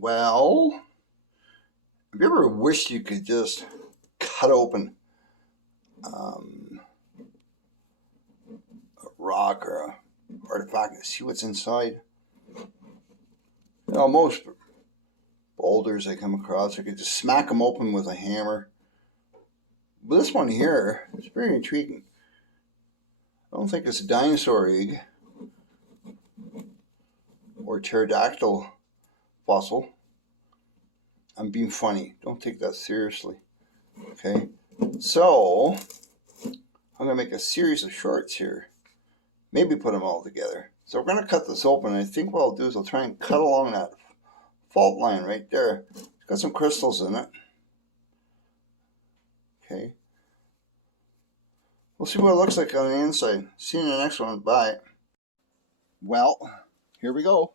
Well, have you ever wished you could just cut open um, a rock or a artifact and see what's inside? Most boulders I come across, I could just smack them open with a hammer. But this one here is very intriguing. I don't think it's a dinosaur egg or pterodactyl fossil. I'm being funny. Don't take that seriously. Okay? So, I'm going to make a series of shorts here. Maybe put them all together. So we're going to cut this open. And I think what I'll do is I'll try and cut along that fault line right there. It's got some crystals in it. Okay. We'll see what it looks like on the inside. See you in the next one. Bye. Well, here we go.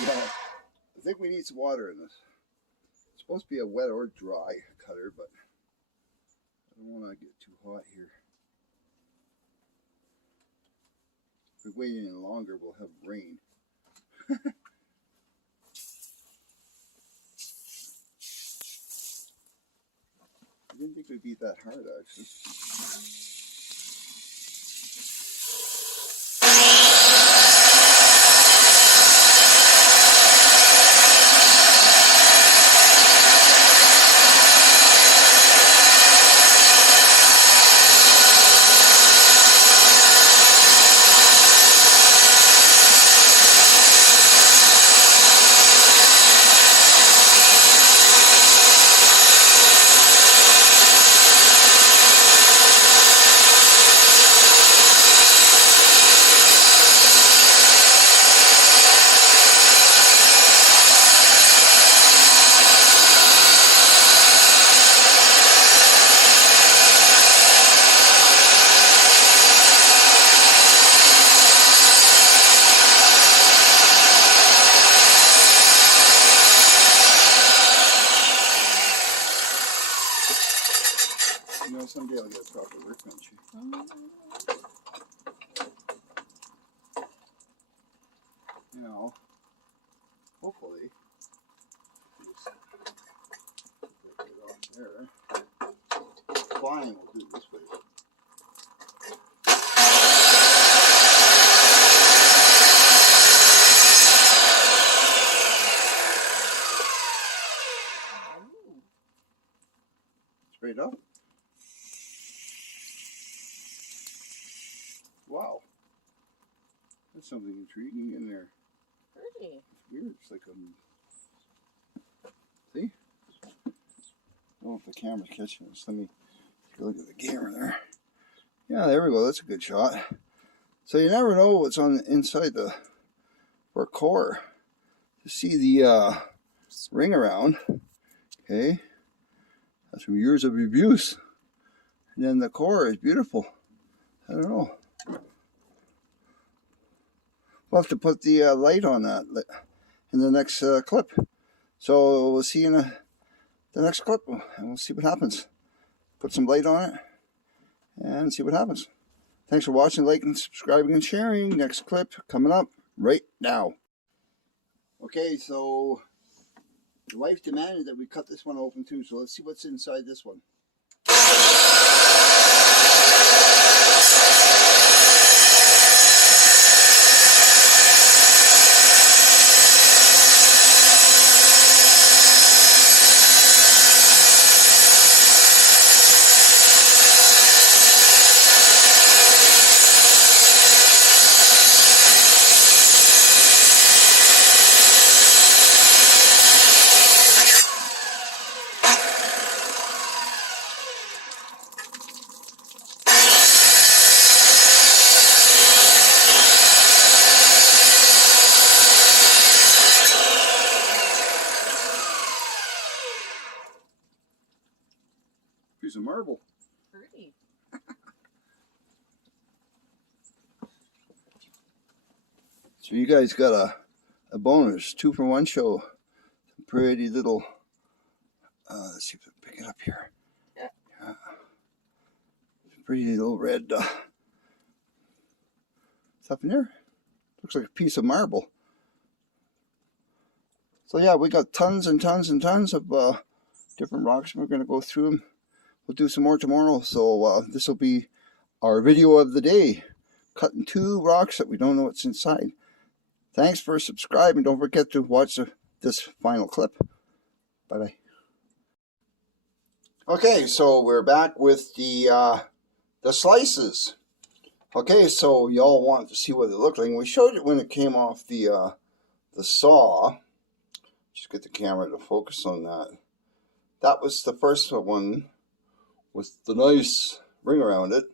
Yeah, I think we need some water in this. It's supposed to be a wet or dry cutter, but I don't want to get too hot here. If we wait any longer, we'll have rain. I didn't think it would be that hard, actually. Someday I'll get a proper workbench. Hopefully, just get it off there. Fine, we'll do it this way. Straight up. Wow, there's something intriguing in there. Pretty. It's weird. It's like see? I don't know if the camera's catching this. Let me take a look at the camera there. Yeah, there we go. That's a good shot. So you never know what's on the inside the core. To see the ring around. Okay, that's from years of abuse. And then the core is beautiful. I don't know. We'll have to put the light on that in the next clip. So we'll see you in the next clip and we'll see what happens. Put some light on it and see what happens. Thanks for watching, liking, subscribing, and sharing. Next clip coming up right now. Okay, so the wife demanded that we cut this one open too, so let's see what's inside this one. Piece of marble. Pretty. So you guys got a bonus 2-for-1 show. Some pretty little Let's see if we can pick it up here. Yeah. Pretty little red stuff in there. Looks like a piece of marble. So yeah, we got tons and tons and tons of different rocks. We're going to go through them. We'll do some more tomorrow. So this will be our video of the day. Cutting 2 rocks that we don't know what's inside. Thanks for subscribing. Don't forget to watch this final clip. Bye-bye. Okay, so we're back with the slices. Okay, so y'all want to see what it looked like. We showed it when it came off the saw. Just get the camera to focus on that. That was the first one with the nice ring around it.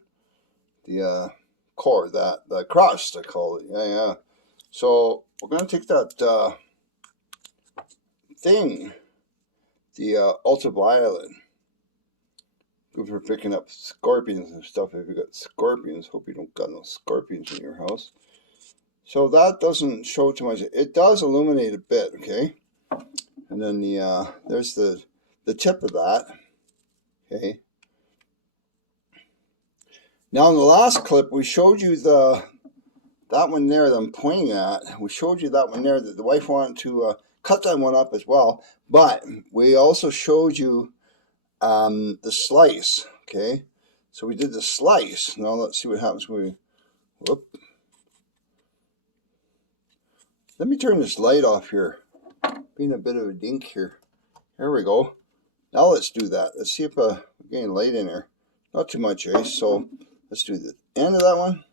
The core, the crust, I call it. Yeah. So we're going to take that thing, the ultraviolet. Good for picking up scorpions and stuff. If you got scorpions, hope you don't got no scorpions in your house. So that doesn't show too much. It does illuminate a bit, okay? And then there's the tip of that, okay? Now in the last clip, we showed you that one there that I'm pointing at. We showed you that one there that the wife wanted to cut that one up as well. But we also showed you the slice, okay? So we did the slice. Now let's see what happens when we, whoop. Let me turn this light off here. Being a bit of a dink here. Here we go. Now let's do that. Let's see if we're getting light in here. Not too much, eh? So let's do the end of that one.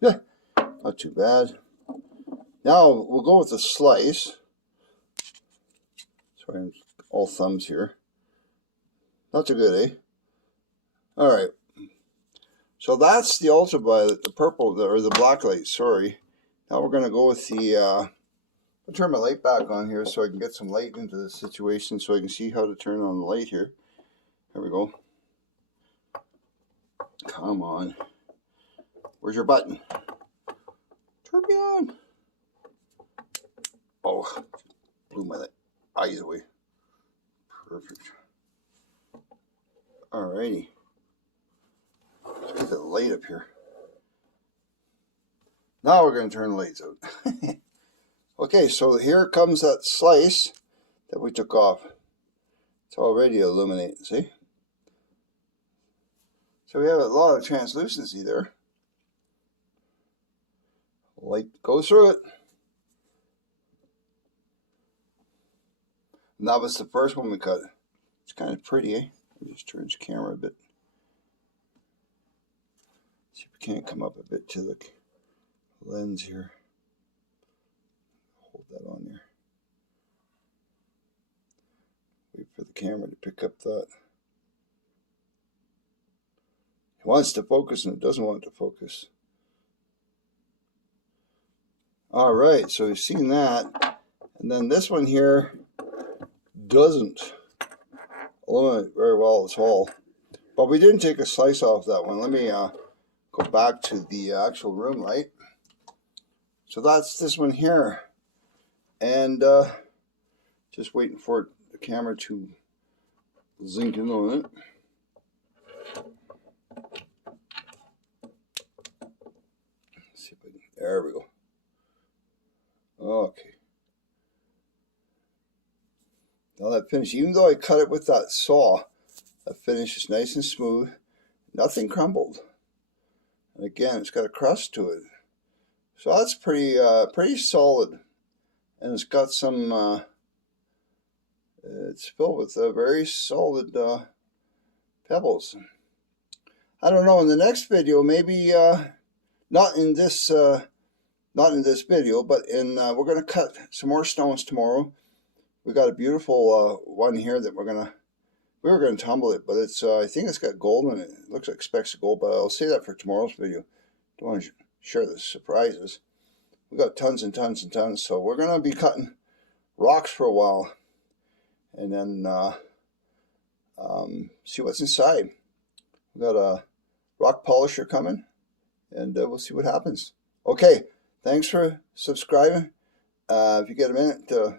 Yeah, not too bad. Now we'll go with the slice. Sorry, I'm all thumbs here. Not too good, eh? All right. So that's the ultraviolet, the purple, or the black light, sorry. Now we're going to go with the, I'll turn my light back on here so I can get some light into the situation so I can see how to turn on the light here. There we go. Come on. Where's your button? Turn me on. Oh, blew my eyes away. Perfect. Alrighty. Let's get the light up here. Now we're going to turn the lights out. Okay, so here comes that slice that we took off. It's already illuminating, see? So we have a lot of translucency there. Light goes through it. And that was the first one we cut. It's kind of pretty, eh? I'll just turn this camera a bit. See if we can't come up a bit to the lens here. Hold that on there. Wait for the camera to pick up that. It wants to focus and it doesn't want it to focus. All right, so we've seen that. And then this one here doesn't illuminate very well at all. But we didn't take a slice off that one. Let me go back to the actual room light. So that's this one here. And just waiting for the camera to zinc in on it. Let's see if I can, there we go. Okay. Now that finish, even though I cut it with that saw, that finish is nice and smooth. Nothing crumbled. And again, it's got a crust to it. So that's pretty solid. And it's got some, it's filled with very solid pebbles. I don't know, in the next video, maybe, not in this video, but we're going to cut some more stones tomorrow. We got a beautiful one here that we were going to tumble it, but it's I think it's got gold in it. It looks like specks of gold, but I'll save that for tomorrow's video. Don't want to share the surprises. We got tons and tons and tons, so we're going to be cutting rocks for a while, and then see what's inside. We got a rock polisher coming, and we'll see what happens. Okay, thanks for subscribing. If you get a minute to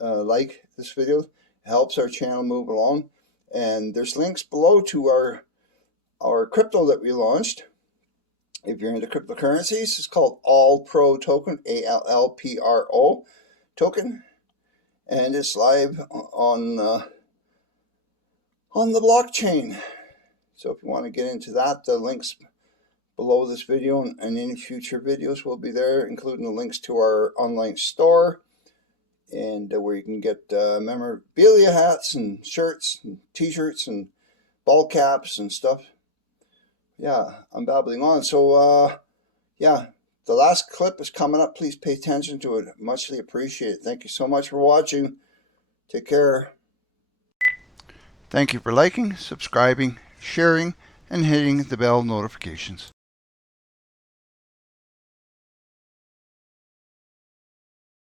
like this video, helps our channel move along. And there's links below to our crypto that we launched. If you're into cryptocurrencies, it's called AllPro token, ALLPRO token, and it's live on the blockchain. So if you want to get into that, the links below this video and any future videos will be there, including the links to our online store, and where you can get memorabilia, hats and shirts and t-shirts and ball caps and stuff. Yeah, I'm babbling on. So yeah, the last clip is coming up. Please pay attention to it. Muchly appreciated. Thank you so much for watching. Take care. Thank you for liking, subscribing, sharing, and hitting the bell notifications.